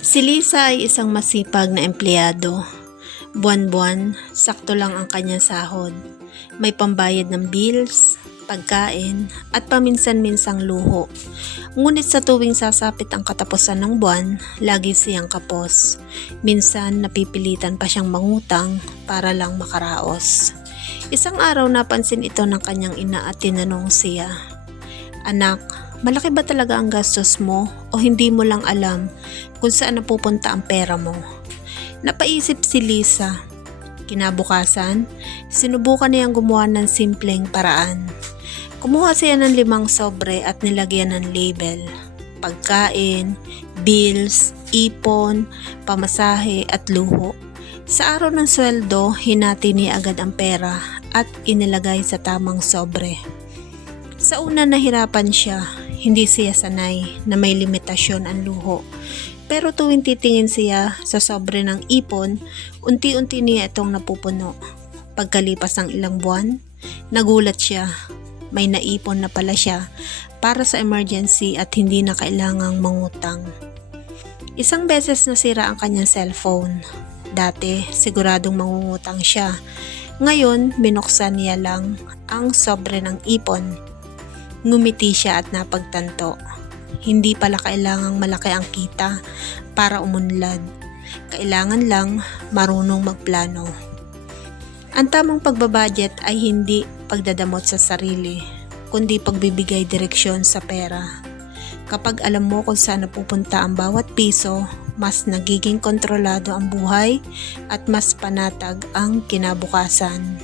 Si Lisa ay isang masipag na empleyado. Buwan-buwan, sakto lang ang kanyang sahod. May pambayad ng bills, pagkain, at paminsan-minsang luho. Ngunit sa tuwing sasapit ang katapusan ng buwan, lagi siyang kapos. Minsan napipilitan pa siyang mangutang para lang makaraos. Isang araw napansin ito ng kanyang ina at tinanong siya, "Anak, malaki ba talaga ang gastos mo o hindi mo lang alam kung saan napupunta ang pera mo?" Napaisip si Lisa. Kinabukasan, sinubukan niyang gumawa ng simpleng paraan. Kumuha siya ng 5 sobre at nilagyan ng label. Pagkain, bills, ipon, pamasahe at luho. Sa araw ng sweldo, hinati niya agad ang pera at inilagay sa tamang sobre. Sa una nahirapan siya, hindi siya sanay na may limitasyon ang luho. Pero tuwing titingin siya sa sobre ng ipon, unti-unti niya itong napupuno. Pagkalipas ng ilang buwan, nagulat siya. May naipon na pala siya para sa emergency at hindi na kailangang mangutang. Isang beses nasira ang kanyang cellphone. Dati, siguradong mangungutang siya. Ngayon, binuksan niya lang ang sobre ng ipon. Ngumiti siya at napagtanto. Hindi pala kailangang malaki ang kita para umunlad. Kailangan lang marunong magplano. Ang tamang pagbabudget ay hindi pagdadamot sa sarili, kundi pagbibigay direksyon sa pera. Kapag alam mo kung saan napupunta ang bawat piso, mas nagiging kontrolado ang buhay at mas panatag ang kinabukasan.